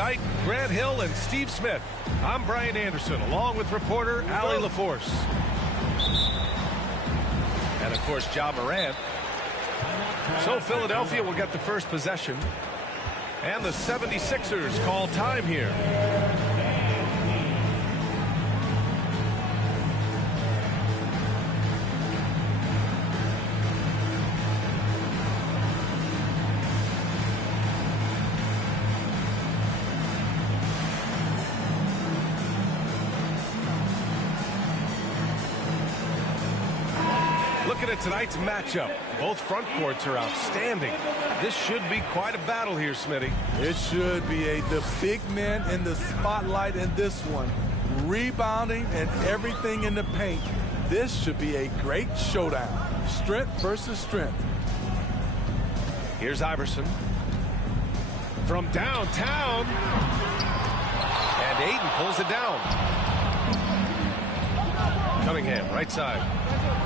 tonight, Grant Hill and Steve Smith. I'm Brian Anderson, along with reporter Allie LaForce. And, of course, Ja Morant. So Philadelphia will get the first possession. And the 76ers call time here. Looking at tonight's matchup, both front courts are outstanding. This should be quite a battle here, Smitty. It should be. The big men in the spotlight in this one. Rebounding and everything in the paint. This should be a great showdown. Strength versus strength. Here's Iverson. From downtown. And Ayton pulls it down. Cunningham, right side.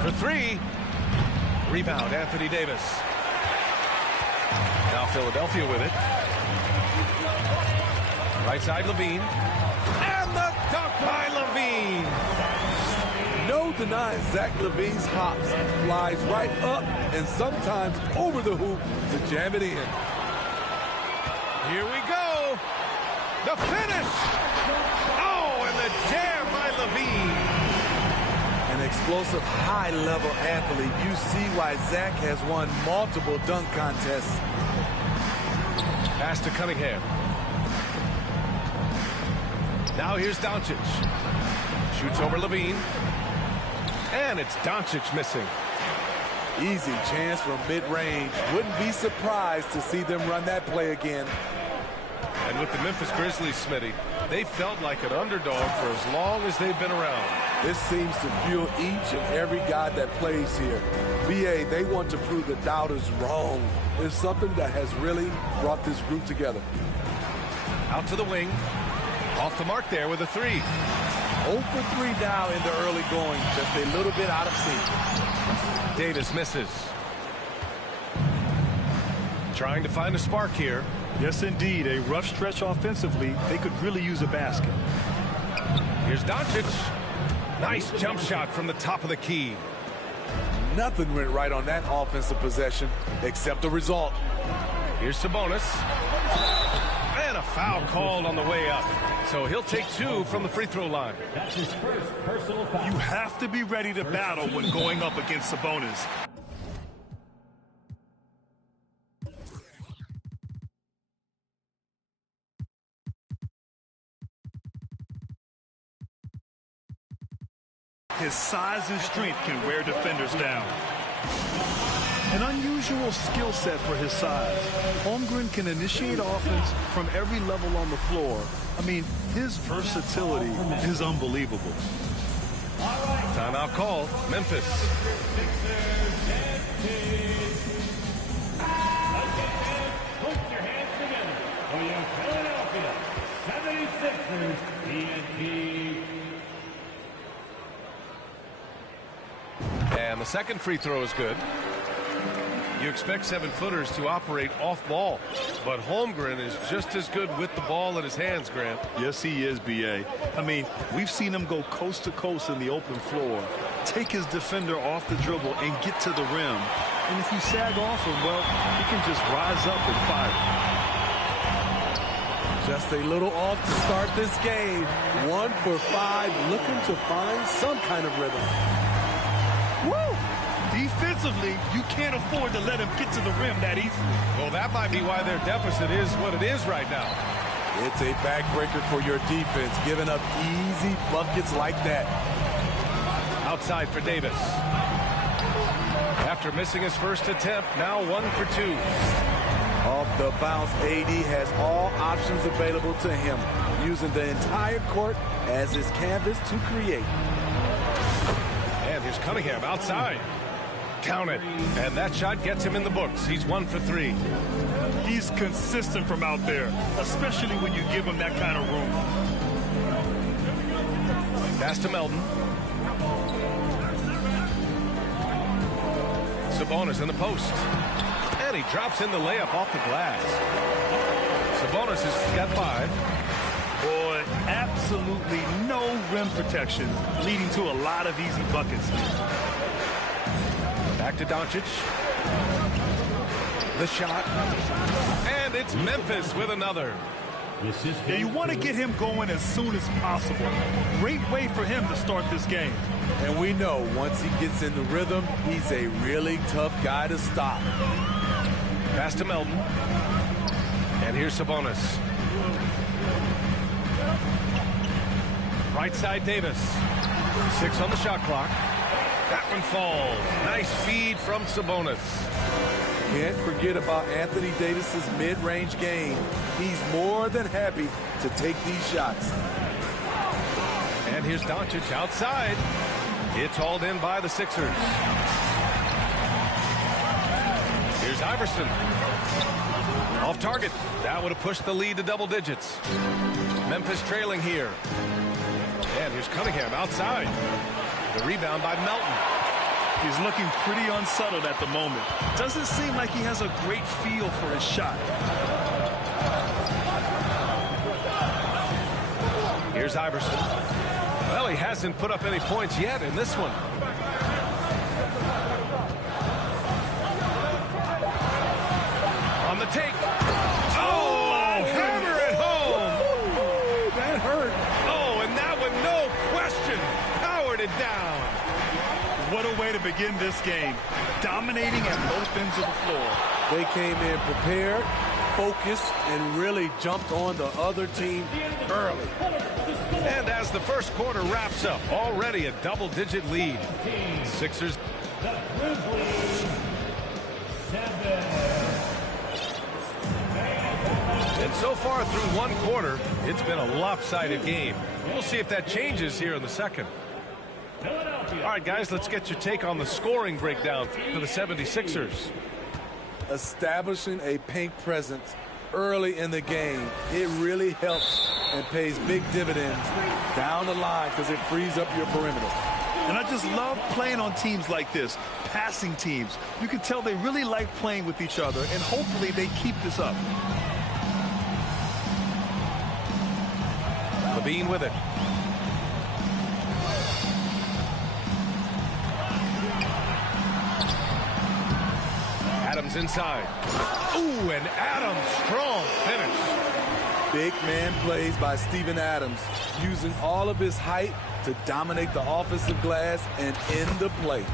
For three. Rebound, Anthony Davis. Now Philadelphia with it. Right side, LaVine. And the dunk by LaVine. No denying Zach LaVine's hops. Flies right up and sometimes over the hoop to jam it in. Here we go. The finish. Oh, and the jam by LaVine. An explosive, high-level athlete. You see why Zach has won multiple dunk contests. Pass to Cunningham. Now here's Doncic. Shoots over LaVine. And it's Doncic missing. Easy chance from mid-range. Wouldn't be surprised to see them run that play again. And with the Memphis Grizzlies, Smitty, they felt like an underdog for as long as they've been around. This seems to fuel each and every guy that plays here. BA, they want to prove the doubters wrong. It's something that has really brought this group together. Out to the wing. Off the mark there with a three. 0 for 3 now in the early going. Just a little bit out of sync. Davis misses. Trying to find a spark here. Yes, indeed. A rough stretch offensively. They could really use a basket. Here's Doncic. Nice jump shot from the top of the key. Nothing went right on that offensive possession except the result. Here's Sabonis. And a foul called on the way up. So he'll take 2 from the free throw line. That's his first personal foul. You have to be ready to battle when going up against Sabonis. His size and strength can wear defenders down. An unusual skill set for his size. Holmgren can initiate offense from every level on the floor. I mean, his versatility is unbelievable. Timeout call, Memphis. Put your hands together for your Philadelphia 76ers TNT. And the second free throw is good. You expect 7-footers to operate off ball, but Holmgren is just as good with the ball in his hands, Grant. Yes, he is, B.A. I mean, we've seen him go coast to coast in the open floor, take his defender off the dribble and get to the rim. And if you sag off him, well, he can just rise up and fire. Just a little off to start this game. 1 for 5, looking to find some kind of rhythm. Woo! Defensively, you can't afford to let him get to the rim that easily. Well, that might be why their deficit is what it is right now. It's a backbreaker for your defense, giving up easy buckets like that. Outside for Davis. After missing his first attempt, now 1 for 2. Off the bounce, AD has all options available to him, using the entire court as his canvas to create. And here's Cunningham outside. Count it. And that shot gets him in the books. He's 1 for 3. He's consistent from out there, especially when you give him that kind of room. Pass to Melton. Sabonis in the post. And he drops in the layup off the glass. Sabonis has got 5. Boy, absolutely no rim protection, leading to a lot of easy buckets. Back to Doncic. The shot. And it's Memphis with another. Yeah, you want to get him going as soon as possible. Great way for him to start this game. And we know once he gets in the rhythm, he's a really tough guy to stop. Pass to Melton. And here's Sabonis. Right side Davis. 6 on the shot clock. That one falls. Nice feed from Sabonis. Can't forget about Anthony Davis's mid-range game. He's more than happy to take these shots. And here's Doncic outside. It's hauled in by the Sixers. Here's Iverson. Off target. That would have pushed the lead to double digits. Memphis trailing here. And here's Cunningham outside. The rebound by Melton. He's looking pretty unsettled at the moment. Doesn't seem like he has a great feel for his shot. Here's Iverson. Well, he hasn't put up any points yet in this one. On the take. Oh, hammer it home. Ooh, that hurt. Oh, and that one, no question, powered it down. What a way to begin this game. Dominating at both ends of the floor. They came in prepared, focused, and really jumped on the other team early. And as the first quarter wraps up, already a double-digit lead. Sixers. And so far through one quarter, it's been a lopsided game. We'll see if that changes here in the second. All right, guys, let's get your take on the scoring breakdown for the 76ers. Establishing a paint presence early in the game, it really helps and pays big dividends down the line because it frees up your perimeter. And I just love playing on teams like this, passing teams. You can tell they really like playing with each other, and hopefully they keep this up. LaVine with it. Adams inside. Ooh, and Adams, strong finish. Big man plays by Steven Adams, using all of his height to dominate the offensive glass and end the play.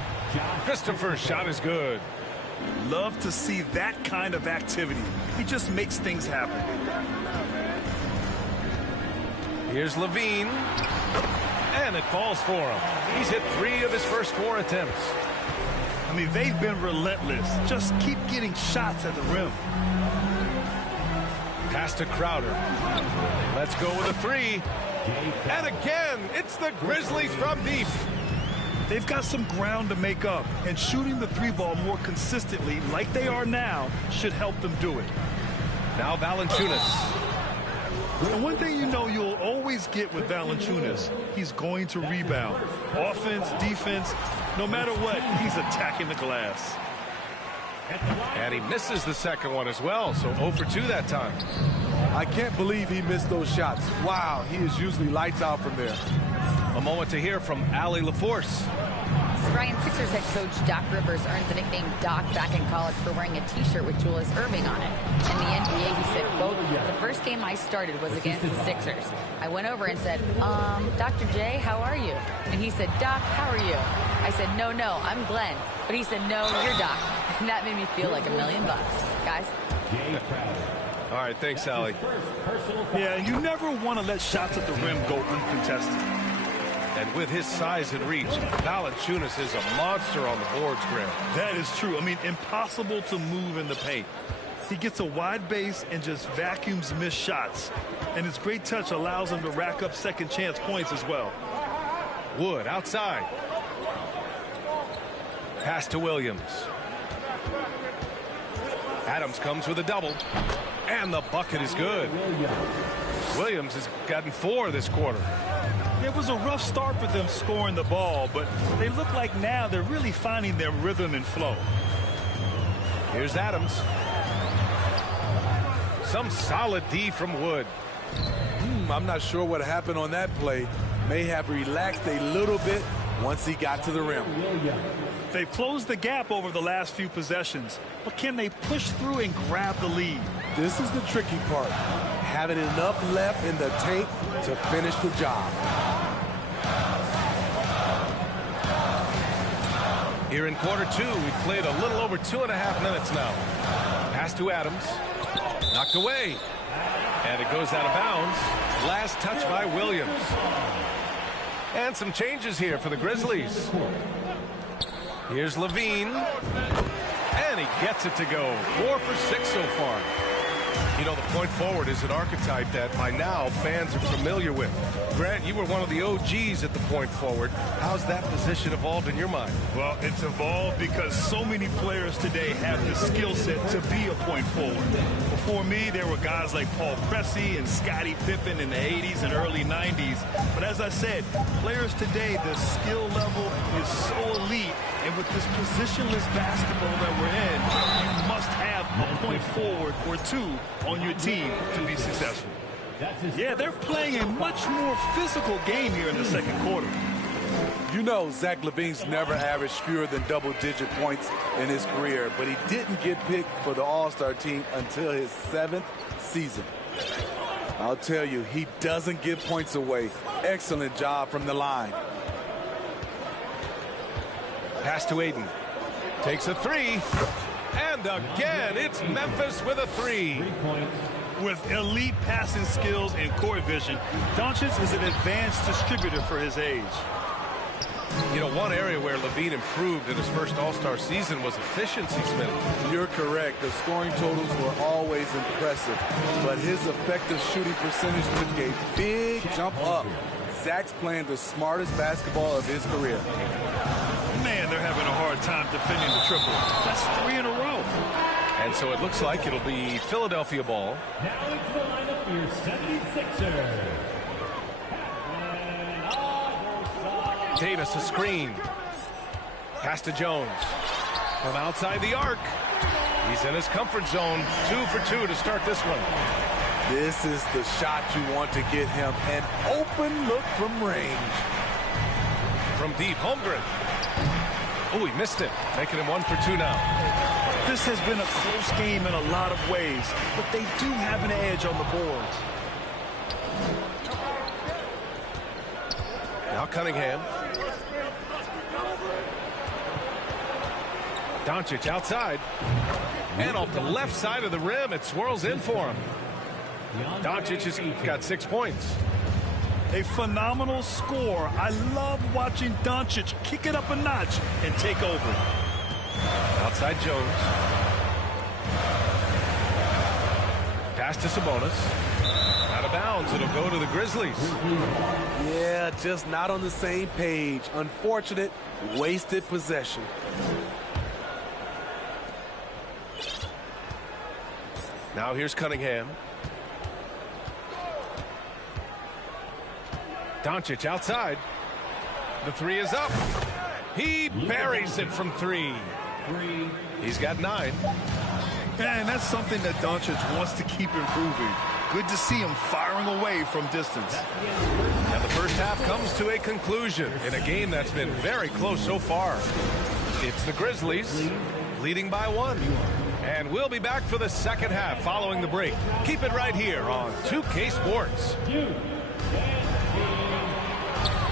Christopher's shot is good. Love to see that kind of activity. He just makes things happen. Here's LaVine. And it falls for him. He's hit 3 of his first 4 attempts. I mean, they've been relentless. Just keep getting shots at the rim. Pass to Crowder. Let's go with a 3. And again, it's the Grizzlies from deep. They've got some ground to make up, and shooting the 3-ball more consistently, like they are now, should help them do it. Now Valanciunas. And one thing you know you'll always get with Valanciunas, he's going to rebound. Offense, defense, no matter what, he's attacking the glass. And he misses the second one as well, so 0 for 2 that time. I can't believe he missed those shots. Wow, he is usually lights out from there. A moment to hear from Allie LaForce. Brian, Sixers head coach Doc Rivers earned the nickname Doc back in college for wearing a T-shirt with Julius Erving on it. In the NBA, he said, quote, "The first game I started was against the Sixers. I went over and said, Dr. J, how are you?" And he said, "Doc, how are you?" I said, no, I'm Glenn." But he said, "No, you're Doc." And that made me feel like $1 million. Guys. All right, thanks, Allie. Yeah, you never want to let shots at the rim go uncontested. And with his size and reach, Valanciunas is a monster on the boards, Graham. That is true. I mean, impossible to move in the paint. He gets a wide base and just vacuums missed shots. And his great touch allows him to rack up second chance points as well. Wood outside. Pass to Williams. Adams comes with a double. And the bucket is good. Williams has gotten 4 this quarter. It was a rough start for them scoring the ball, but they look like now they're really finding their rhythm and flow. Here's Adams. Some solid D from Wood. I'm not sure what happened on that play. May have relaxed a little bit once he got to the rim. They've closed the gap over the last few possessions, but can they push through and grab the lead? This is the tricky part. Having enough left in the tank to finish the job. Here in quarter two, we've played a little over 2.5 minutes now. Pass to Adams. Knocked away. And it goes out of bounds. Last touch by Williams. And some changes here for the Grizzlies. Here's Levine. And he gets it to go. 4 for 6 so far. You know, the point forward is an archetype that by now fans are familiar with. Grant, you were one of the OGs at the point forward. How's that position evolved in your mind? Well, it's evolved because so many players today have the skill set to be a point forward. Before me, there were guys like Paul Pressey and Scottie Pippen in the 80s and early 90s. But as I said, players today, the skill level is so elite. And with this positionless basketball that we're in, you must have a point forward or two on your team to be successful. Yeah, they're playing a much more physical game here in the second quarter. You know, Zach LaVine's never averaged fewer than double-digit points in his career, but he didn't get picked for the All-Star team until his 7th season. I'll tell you, he doesn't give points away. Excellent job from the line. Pass to Aiden. Takes a three. And again, it's Memphis with a three. With elite passing skills and court vision, Doncic is an advanced distributor for his age. You know, one area where Levine improved in his first All-Star season was efficiency, Smith. You're correct. The scoring totals were always impressive, but his effective shooting percentage took a big jump up. Zach's playing the smartest basketball of his career. Man, they're having a hard time defending the triple. That's 3 in a row. And so it looks like it'll be Philadelphia ball. Now into the lineup for your 76ers. Davis a screen. Pass to Jones. From outside the arc. He's in his comfort zone. 2 for 2 to start this one. This is the shot you want to get him. An open look from range. From deep, Holmgren. Oh, he missed it. Making him 1 for 2 now. This has been a close game in a lot of ways, but they do have an edge on the boards. Now Cunningham. Doncic outside. And off the left side of the rim, it swirls in for him. Doncic has got 6 points. A phenomenal score. I love watching Doncic kick it up a notch and take over. Outside Jones. Pass to Sabonis. Out of bounds. It'll go to the Grizzlies. Yeah, just not on the same page. Unfortunate, wasted possession. Now here's Cunningham. Doncic outside. The three is up. He buries it from 3. He's got 9. And that's something that Doncic wants to keep improving. Good to see him firing away from distance. And the first half comes to a conclusion in a game that's been very close so far. It's the Grizzlies leading by 1. And we'll be back for the second half following the break. Keep it right here on 2K Sports.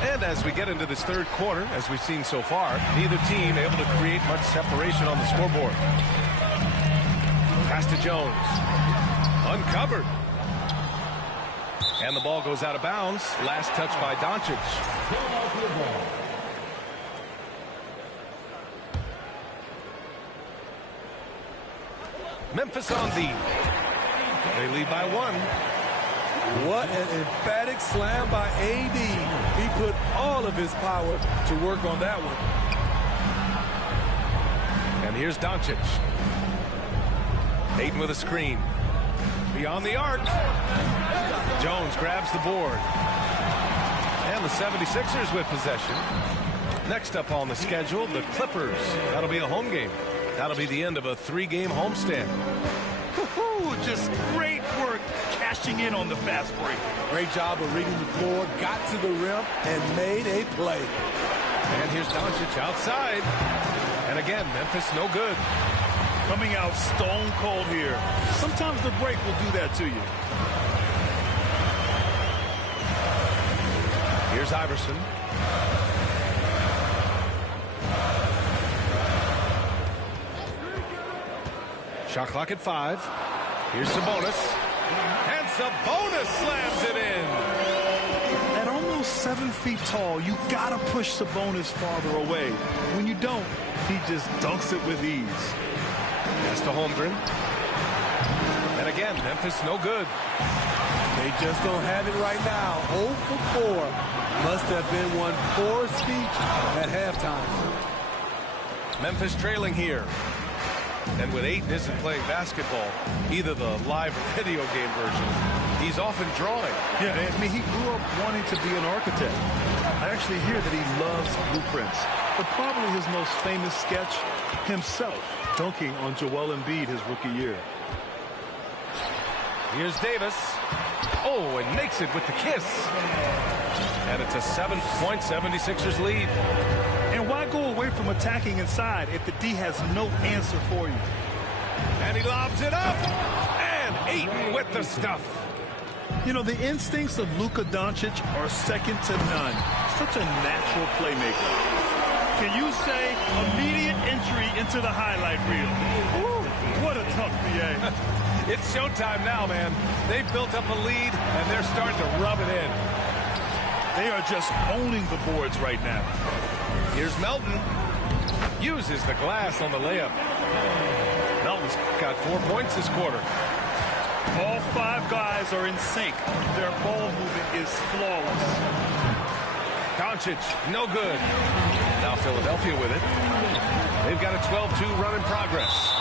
And as we get into this third quarter, as we've seen so far, neither team able to create much separation on the scoreboard. Pass to Jones. Uncovered. And the ball goes out of bounds. Last touch by Doncic. Memphis on the. They lead by 1. What an emphatic slam by AD. He put all of his power to work on that one. And here's Doncic. Aiden with a screen. Beyond the arc. Jones grabs the board. And the 76ers with possession. Next up on the schedule, the Clippers. That'll be a home game. That'll be the end of a 3-game homestand. just great work cashing in on the fast break. Great job of reading the floor, got to the rim, and made a play. And here's Doncic outside. And again, Memphis no good. Coming out stone cold here. Sometimes the break will do that to you. Here's Iverson. Shot clock at 5. Here's Sabonis. And Sabonis slams it in. At almost 7 feet tall, you gotta push Sabonis farther away. When you don't, he just dunks it with ease. Pass to Holmgren. And again, Memphis no good. They just don't have it right now. 0 for 4. Must have been one poor speech at halftime. Memphis trailing here. And when Ayton isn't playing basketball, either the live or video game version, he's often drawing. Yeah, I mean, he grew up wanting to be an architect. I actually hear that he loves blueprints. But probably his most famous sketch, himself dunking on Joel Embiid his rookie year. Here's Davis. Oh, and makes it with the kiss. And it's a 7-point 76ers lead. And why go away from attacking inside if the D has no answer for you? And he lobs it up. And Ayton with the stuff. You know, the instincts of Luka Doncic are second to none. Such a natural playmaker. Can you say immediate entry into the highlight reel? Woo, what a tough BA. It's showtime now, man. They've built up a lead, and they're starting to rub it in. They are just owning the boards right now. Here's Melton. Uses the glass on the layup. Melton's got 4 points this quarter. All 5 guys are in sync. Their ball movement is flawless. Doncic, no good. Now Philadelphia with it. They've got a 12-2 run in progress.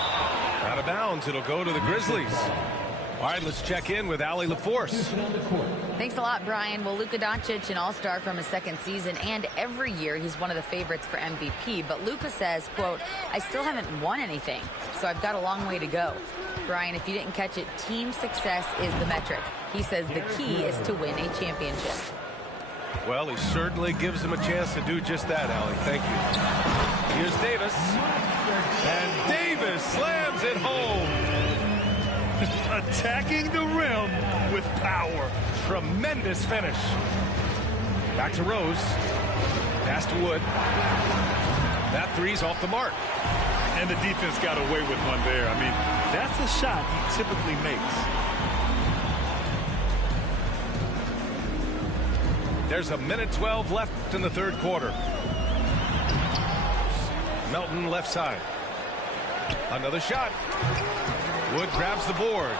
Out of bounds, it'll go to the Grizzlies. All right, let's check in with Allie LaForce. Thanks a lot, Brian. Well, Luka Doncic, an all-star from his second season, and every year he's one of the favorites for MVP. But Luka says, quote, I still haven't won anything, so I've got a long way to go. Brian, if you didn't catch it, team success is the metric. He says the key is to win a championship. Well, he certainly gives him a chance to do just that, Allie. Thank you. Here's Davis. And Davis slams it home. Attacking the rim with power. Tremendous finish. Back to Rose. Pass to Wood. That three's off the mark. And the defense got away with one there. I mean, that's a shot he typically makes. There's a minute 12 left in the third quarter. Melton left side. Another shot. Wood grabs the board.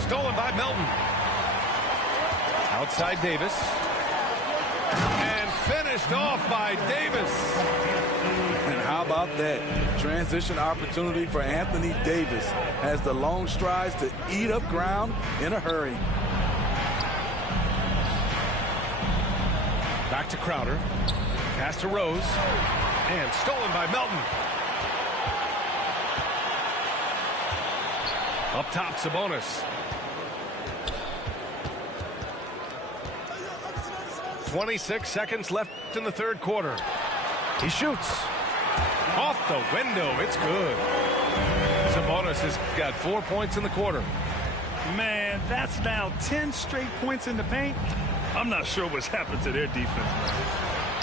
Stolen by Melton. Outside Davis. And finished off by Davis. And how about that? Transition opportunity for Anthony Davis. Has the long strides to eat up ground in a hurry. Back to Crowder. Pass to Rose. And stolen by Melton. Up top, Sabonis. 26 seconds left in the third quarter. He shoots. Off the window. It's good. Sabonis has got 4 points in the quarter. Man, that's now 10 straight points in the paint. I'm not sure what's happened to their defense.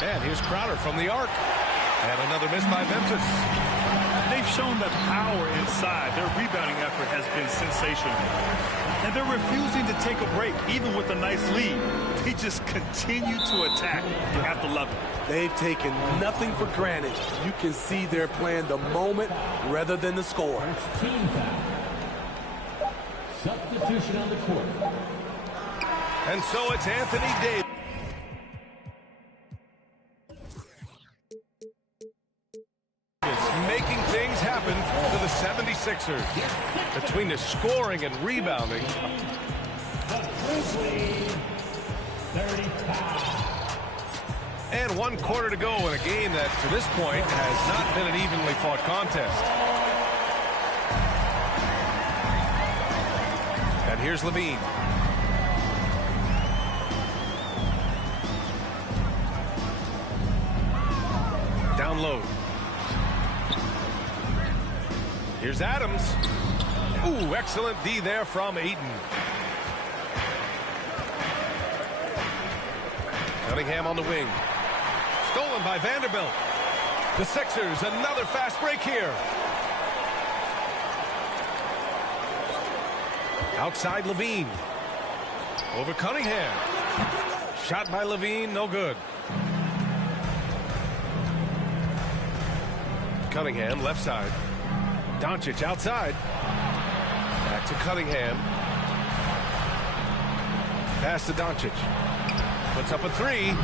And here's Crowder from the arc. And another miss by Memphis. They've shown the power inside. Their rebounding effort has been sensational. And they're refusing to take a break, even with a nice lead. They just continue to attack. You have to love it. They've taken nothing for granted. You can see they're playing the moment rather than the score. Team foul. Substitution on the court. And so it's Anthony Davis. Making things happen for the 76ers. Between the scoring and rebounding. The Grizzlies, 35. And 1 quarter to go in a game that, to this point, has not been an evenly fought contest. And here's Levine. Down low. Here's Adams. Ooh, excellent D there from Ayton. Cunningham on the wing. Stolen by Vanderbilt. The Sixers, another fast break here. Outside Levine. Over Cunningham. Shot by Levine, no good. Cunningham, left side. Doncic outside. Back to Cunningham. Pass to Doncic. Puts up a 3.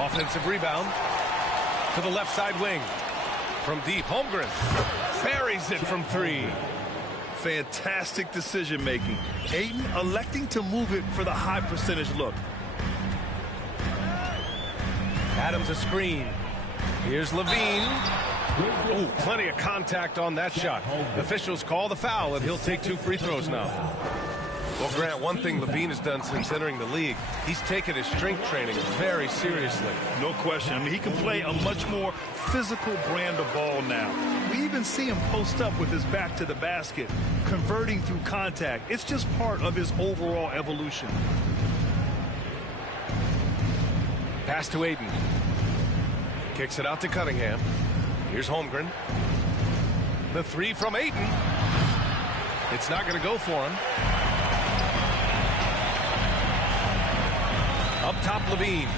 Offensive rebound to the left side wing. From deep, Holmgren buries it from 3. Fantastic decision making. Ayton electing to move it for the high percentage look. Adams a screen. Here's Levine. Ooh, plenty of contact on that shot. Officials call the foul, and he'll take 2 free throws now. Well, Grant, one thing Levine has done since entering the league, he's taken his strength training very seriously. No question. I mean, he can play a much more physical brand of ball now. We even see him post up with his back to the basket, converting through contact. It's just part of his overall evolution. Pass to Ayton. Kicks it out to Cunningham. Here's Holmgren. The 3 from Ayton. It's not going to go for him. Up top, Levine.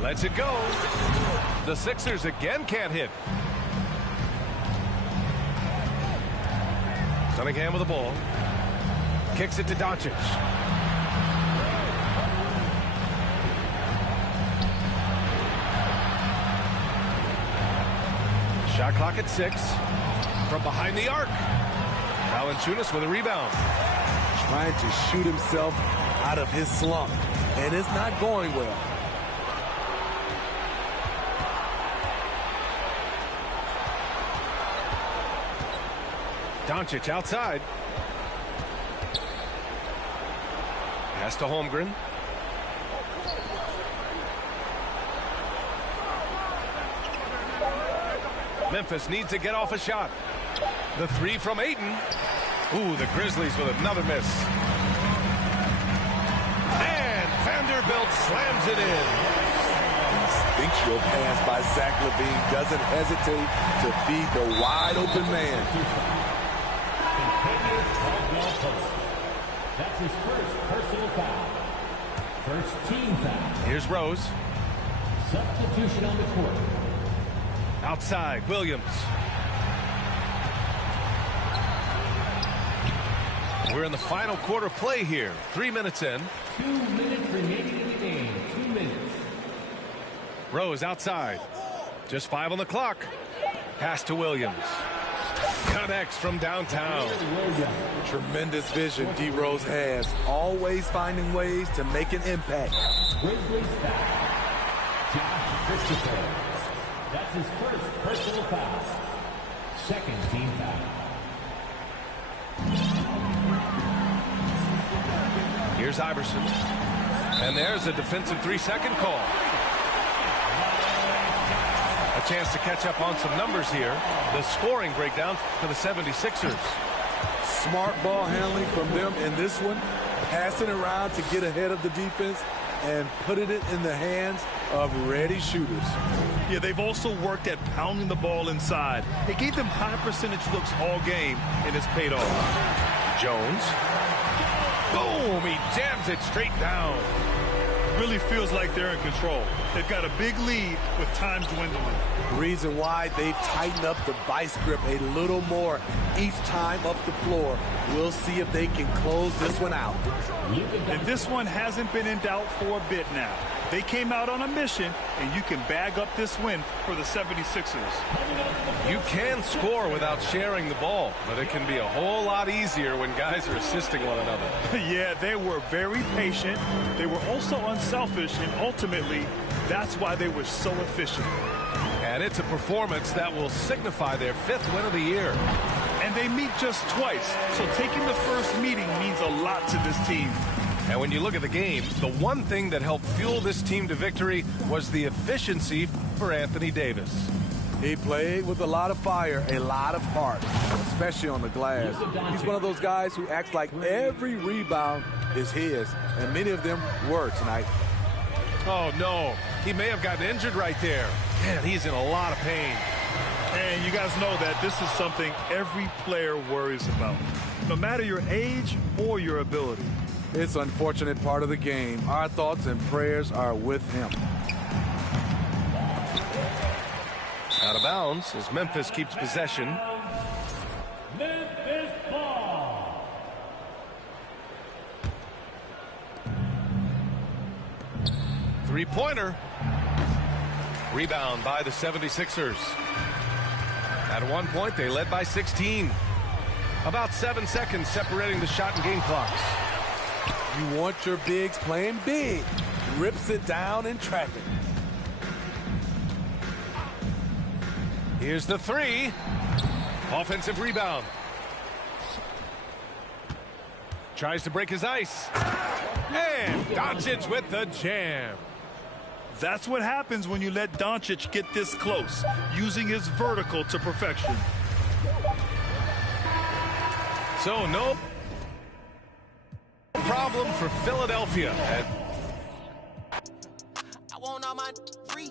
Lets it go. The Sixers again can't hit. Cunningham with the ball. Kicks it to Doncic. Shot clock at 6. From behind the arc. Valanciunas with a rebound. Trying to shoot himself out of his slump. And it's not going well. Doncic outside. Pass to Holmgren. Memphis needs to get off a shot. The 3 from Ayton. Ooh, the Grizzlies with another miss. And Vanderbilt slams it in. Instinctual pass by Zach Levine. Doesn't hesitate to feed the wide open man. That's his first personal foul. First team foul. Here's Rose. Substitution on the court. Outside, Williams. We're in the final quarter play here. 3 minutes in. 2 minutes remaining in the game. 2 minutes. Rose outside. Just 5 on the clock. Pass to Williams. Connects from downtown. Tremendous vision D. Rose has. Always finding ways to make an impact. Grizzlies foul. Josh Christopher. That's his first personal foul. Second team foul. Here's Iverson. And there's a defensive 3-second call. A chance to catch up on some numbers here. The scoring breakdown for the 76ers. Smart ball handling from them in this one. Passing around to get ahead of the defense and putting it in the hands of ready shooters. Yeah, they've also worked at pounding the ball inside. It gave them high percentage looks all game, and it's paid off. Jones. Boom! He jams it straight down. really feels like they're in control. They've got a big lead with time dwindling. Reason why they've tightened up the vice grip a little more each time up the floor. We'll see if they can close this one out. And this one hasn't been in doubt for a bit now. They came out on a mission, and you can bag up this win for the 76ers. You can score without sharing the ball, but it can be a whole lot easier when guys are assisting one another. Yeah, they were very patient. They were also unselfish, and ultimately, that's why they were so efficient. And it's a performance that will signify their 5th win of the year. And they meet just twice, so taking the first meeting means a lot to this team. And when you look at the game, the one thing that helped fuel this team to victory was the efficiency for Anthony Davis. He played with a lot of fire, a lot of heart, especially on the glass. He's one of those guys who acts like every rebound is his, and many of them were tonight. Oh, no. He may have gotten injured right there. Man, he's in a lot of pain. And you guys know that this is something every player worries about, no matter your age or your ability. It's an unfortunate part of the game. Our thoughts and prayers are with him. Out of bounds as Memphis keeps possession. Memphis ball. Three-pointer. Rebound by the 76ers. At one point, they led by 16. About 7 seconds separating the shot and game clocks. You want your bigs playing big. Rips it down in traffic. Here's the three. Offensive rebound. Tries to break his ice. And Doncic with the jam. That's what happens when you let Doncic get this close, using his vertical to perfection. So no problem for Philadelphia. I want all my